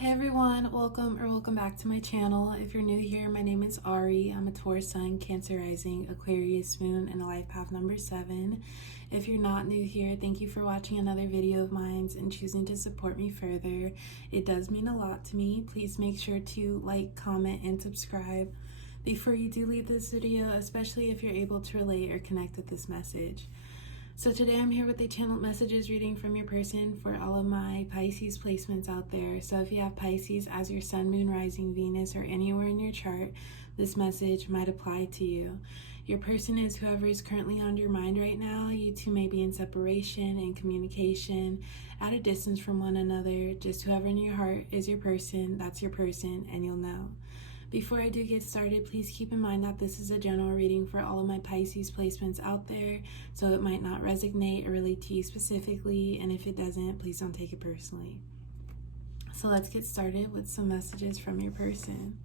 Hey everyone, welcome back to my channel. If you're new here, my name is Ari. I'm a Taurus Sun, Cancer Rising, Aquarius Moon, and life path number 7. If you're not new here, thank you for watching another video of mine and choosing to support me further. It does mean a lot to me. Please make sure to like, comment, and subscribe before you do leave this video, especially if you're able to relate or connect with this message. So today I'm here with a channeled messages reading from your person for all of my Pisces placements out there. So if you have Pisces as your sun, moon, rising, Venus, or anywhere in your chart, this message might apply to you. Your person is whoever is currently on your mind right now. You two may be in separation and communication, at a distance from one another. Just whoever in your heart is your person, that's your person, and you'll know. Before I do get started, please keep in mind that this is a general reading for all of my Pisces placements out there, so it might not resonate or relate to you specifically, and if it doesn't, please don't take it personally. So let's get started with some messages from your person.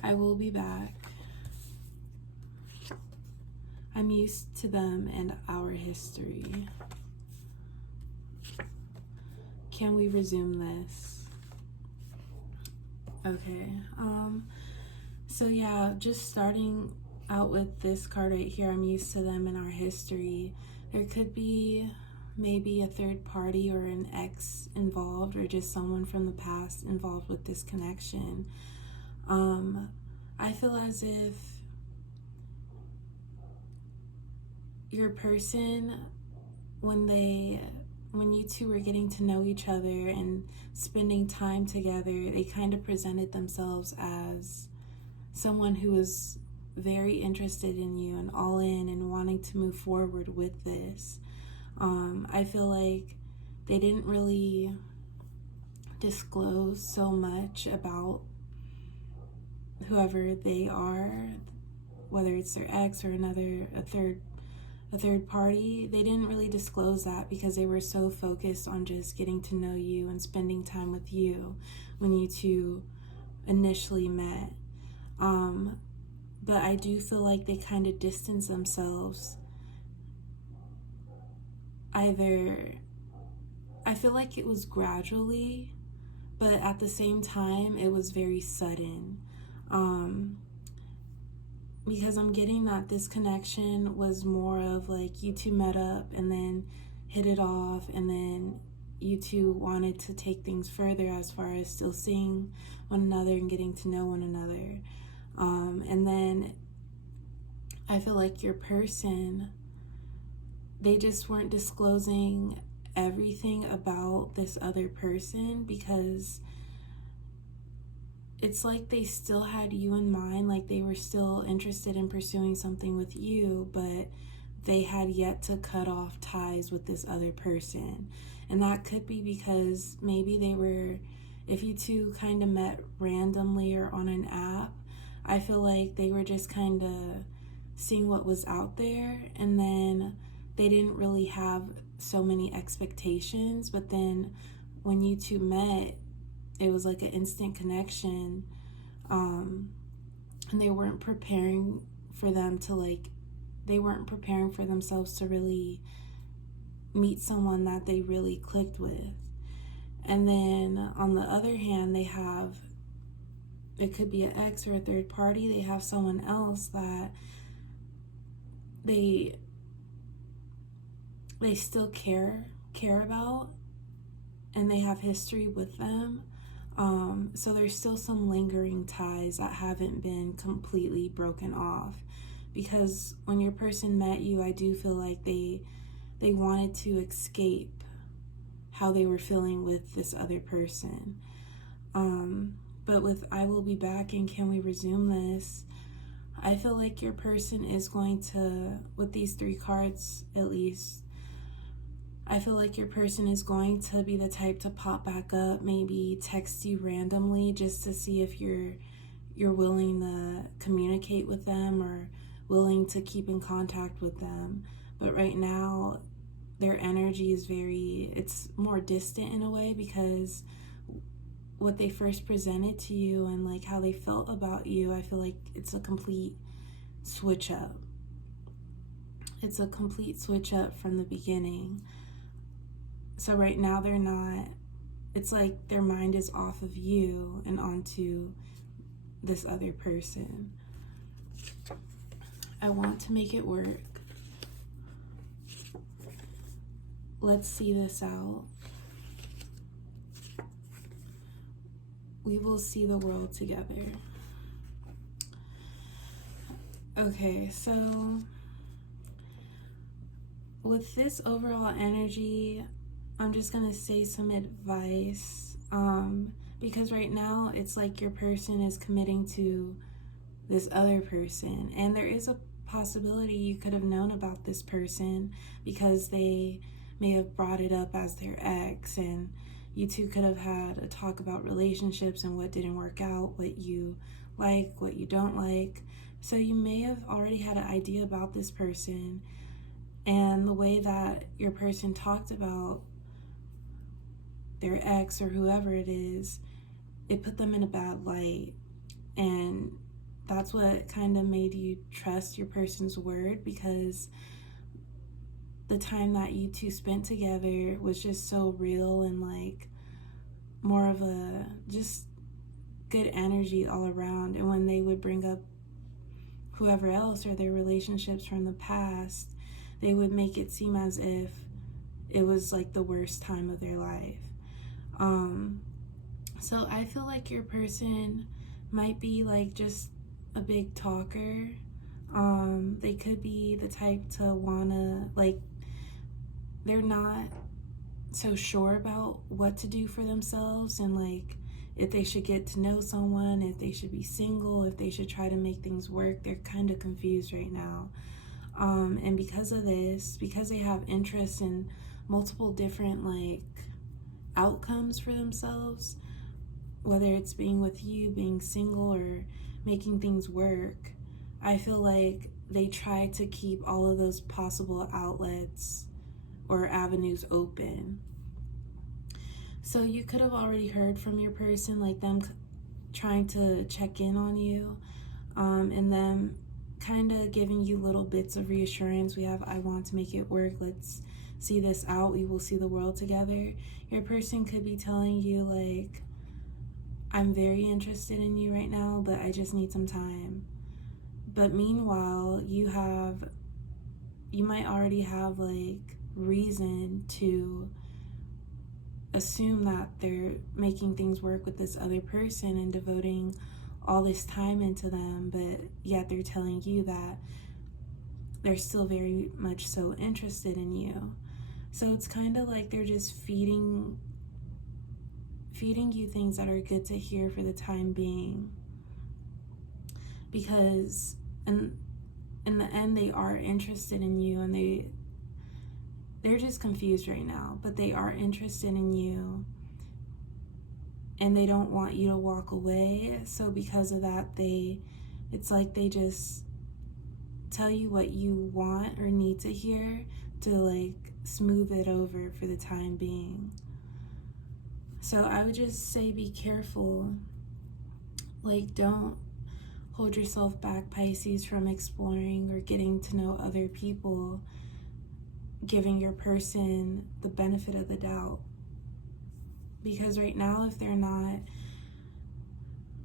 I will be back. I'm used to them and our history. Can we resume this? Okay, so yeah, just starting out with this card right here, I'm used to them in our history. There could be maybe a third party or an ex involved, or just someone from the past involved with this connection. I feel as if your person, when you two were getting to know each other and spending time together, they kind of presented themselves as someone who was very interested in you and all in and wanting to move forward with this. I feel like they didn't really disclose so much about whoever they are, whether it's their ex or a third party. They didn't really disclose that because they were so focused on just getting to know you and spending time with you when you two initially met. But I do feel like they kind of distanced themselves. I feel like it was gradually, but at the same time it was very sudden. Because I'm getting that this connection was more of like you two met up and then hit it off, and then you two wanted to take things further as far as still seeing one another and getting to know one another. And then I feel like your person, they just weren't disclosing everything about this other person because it's like they still had you in mind, like they were still interested in pursuing something with you, but they had yet to cut off ties with this other person. And that could be because maybe if you two kind of met randomly or on an app, I feel like they were just kind of seeing what was out there, and then they didn't really have so many expectations. But then when you two met, it was like an instant connection, and they weren't preparing for themselves to really meet someone that they really clicked with. And then on the other hand, it could be an ex or a third party. They have someone else that they still care about, and they have history with them. So there's still some lingering ties that haven't been completely broken off, because when your person met you, I do feel like they wanted to escape how they were feeling with this other person. But with I will be back and can we resume this, I feel like your person is going to, with these 3 cards at least, I feel like your person is going to be the type to pop back up, maybe text you randomly just to see if you're willing to communicate with them or willing to keep in contact with them. But right now, their energy is it's more distant in a way, because what they first presented to you and like how they felt about you, I feel like it's a complete switch up. It's a complete switch up from the beginning. So right now they're not it's like their mind is off of you and onto this other person. I want to make it work. Let's see this out. We will see the world together. Okay, so with this overall energy, I'm just going to say some advice, because right now it's like your person is committing to this other person, and there is a possibility you could have known about this person because they may have brought it up as their ex, and you two could have had a talk about relationships and what didn't work out, what you like, what you don't like. So you may have already had an idea about this person, and the way that your person talked about their ex or whoever it is, it put them in a bad light. And that's what kind of made you trust your person's word, because the time that you two spent together was just so real and like more of a just good energy all around. And when they would bring up whoever else or their relationships from the past, they would make it seem as if it was like the worst time of their life. So I feel like your person might be like just a big talker. They could be the type to wanna, like, they're not so sure about what to do for themselves, and like if they should get to know someone, if they should be single, if they should try to make things work. They're kind of confused right now. And because of this, because they have interest in multiple different like outcomes for themselves, whether it's being with you, being single, or making things work, I feel like they try to keep all of those possible outlets or avenues open. So you could have already heard from your person, like them trying to check in on you, and them kind of giving you little bits of reassurance. We have, I want to make it work. Let's see this out. We will see the world together. Your person could be telling you like, I'm very interested in you right now, but I just need some time. But meanwhile, you might already have like reason to assume that they're making things work with this other person and devoting all this time into them, but yet they're telling you that they're still very much so interested in you. So it's kind of like they're just feeding you things that are good to hear for the time being, because in the end they are interested in you, and they're just confused right now, but they are interested in you, and they don't want you to walk away. So because of that, it's like they just tell you what you want or need to hear to like smooth it over for the time being. So I would just say be careful. Like, don't hold yourself back, Pisces, from exploring or getting to know other people, giving your person the benefit of the doubt. Because right now, if they're not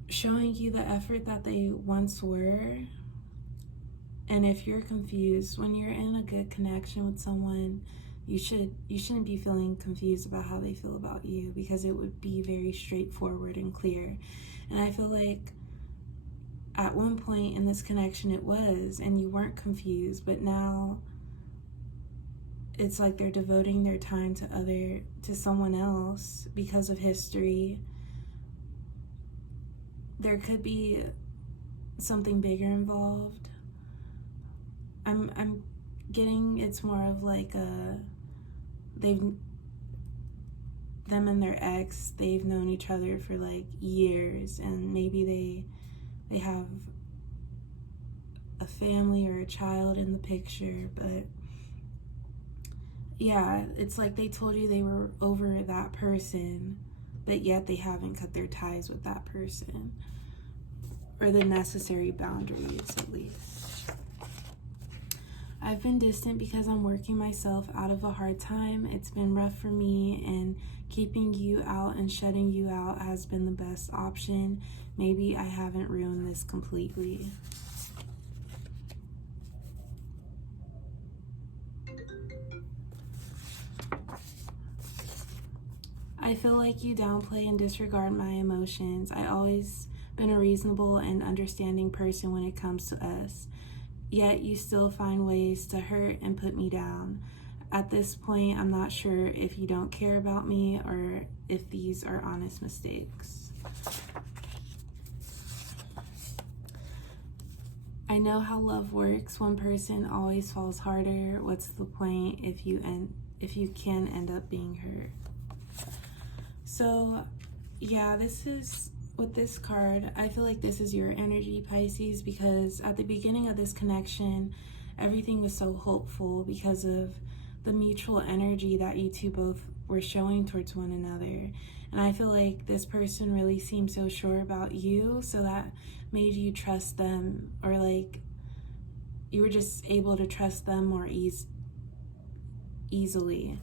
showing you the effort that they once were, and if you're confused, when you're in a good connection with someone, you shouldn't be feeling confused about how they feel about you, because it would be very straightforward and clear. And I feel like at one point in this connection it was, and you weren't confused, but now it's like they're devoting their time to someone else because of history. There could be something bigger involved. I'm getting it's more of like them and their ex, they've known each other for like years, and maybe they have a family or a child in the picture, but yeah, it's like they told you they were over that person, but yet they haven't cut their ties with that person, or the necessary boundaries at least. I've been distant because I'm working myself out of a hard time. It's been rough for me, and keeping you out and shutting you out has been the best option. Maybe I haven't ruined this completely. I feel like you downplay and disregard my emotions. I always been a reasonable and understanding person when it comes to us. Yet you still find ways to hurt and put me down. At this point, I'm not sure if you don't care about me or if these are honest mistakes. I know how love works. One person always falls harder. What's the point if you can end up being hurt? So, yeah, this is, with this card, I feel like this is your energy, Pisces, because at the beginning of this connection, everything was so hopeful because of the mutual energy that you two both were showing towards one another. And I feel like this person really seemed so sure about you, so that made you trust them, or like you were just able to trust them more easily.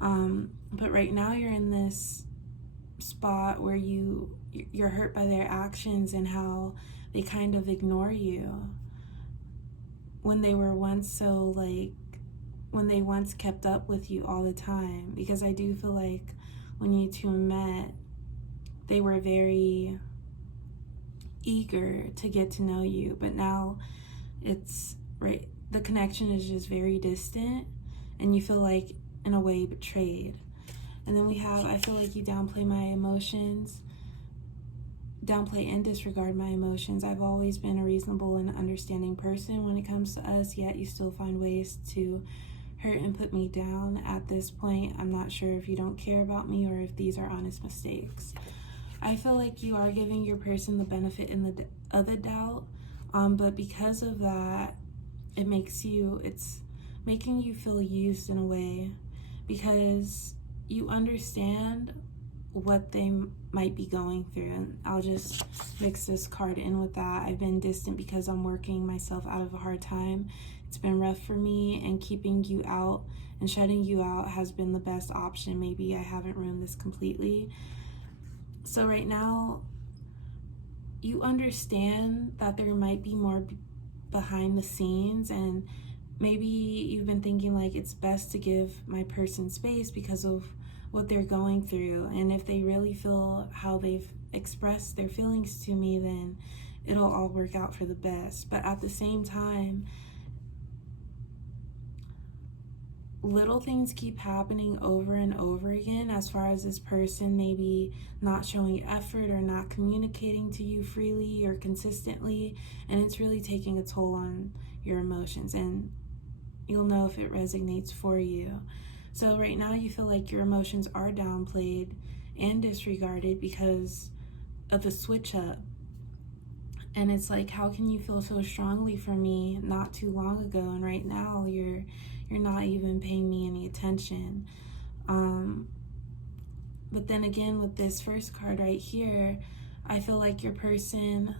But right now you're in this spot where you're hurt by their actions and how they kind of ignore you when they were once so when they once kept up with you all the time. Because I do feel like when you two met, they were very eager to get to know you, but now it's right, the connection is just very distant and you feel like in a way betrayed. And then we have, I feel like you downplay my emotions, downplay and disregard my emotions. I've always been a reasonable and understanding person when it comes to us, yet you still find ways to hurt and put me down. At this point, I'm not sure if you don't care about me or if these are honest mistakes. I feel like you are giving your person the benefit of the doubt, but because of that, it's making you feel used in a way, because you understand what they might be going through. And I'll just mix this card in with that. I've been distant because I'm working myself out of a hard time. It's been rough for me, and keeping you out and shutting you out has been the best option. Maybe I haven't ruined this completely. So right now, you understand that there might be more behind the scenes, and maybe you've been thinking like it's best to give my person space because of what they're going through. And if they really feel how they've expressed their feelings to me, then it'll all work out for the best. But at the same time, little things keep happening over and over again as far as this person maybe not showing effort or not communicating to you freely or consistently, and it's really taking a toll on your emotions, and you'll know if it resonates for you. So right now you feel like your emotions are downplayed and disregarded because of the switch up. And it's like, how can you feel so strongly for me not too long ago, and right now you're not even paying me any attention? But then again, with this first card right here, I feel like your person,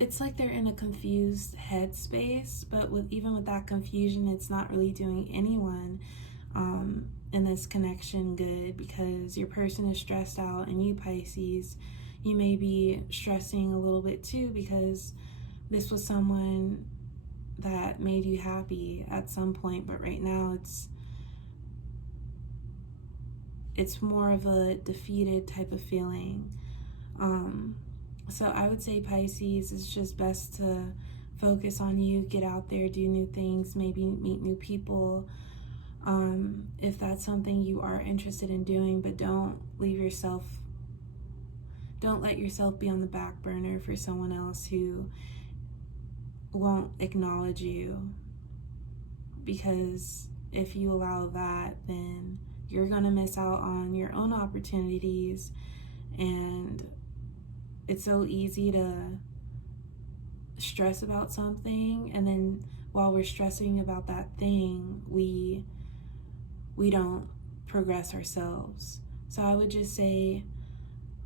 it's like they're in a confused headspace, but even with that confusion, it's not really doing anyone in this connection good, because your person is stressed out, and you, Pisces, you may be stressing a little bit too, because this was someone that made you happy at some point, but right now it's more of a defeated type of feeling. So I would say, Pisces, it's just best to focus on you, get out there, do new things, maybe meet new people, if that's something you are interested in doing, but don't let yourself be on the back burner for someone else who won't acknowledge you, because if you allow that, then you're gonna miss out on your own opportunities. And it's so easy to stress about something, and then while we're stressing about that thing, we don't progress ourselves. So I would just say,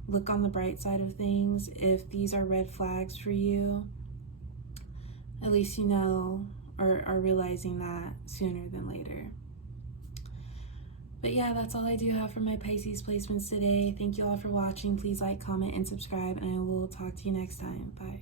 look on the bright side of things. If these are red flags for you, at least you know or are realizing that sooner than later. But yeah, that's all I do have for my Pisces placements today. Thank you all for watching. Please like, comment, and subscribe, and I will talk to you next time. Bye.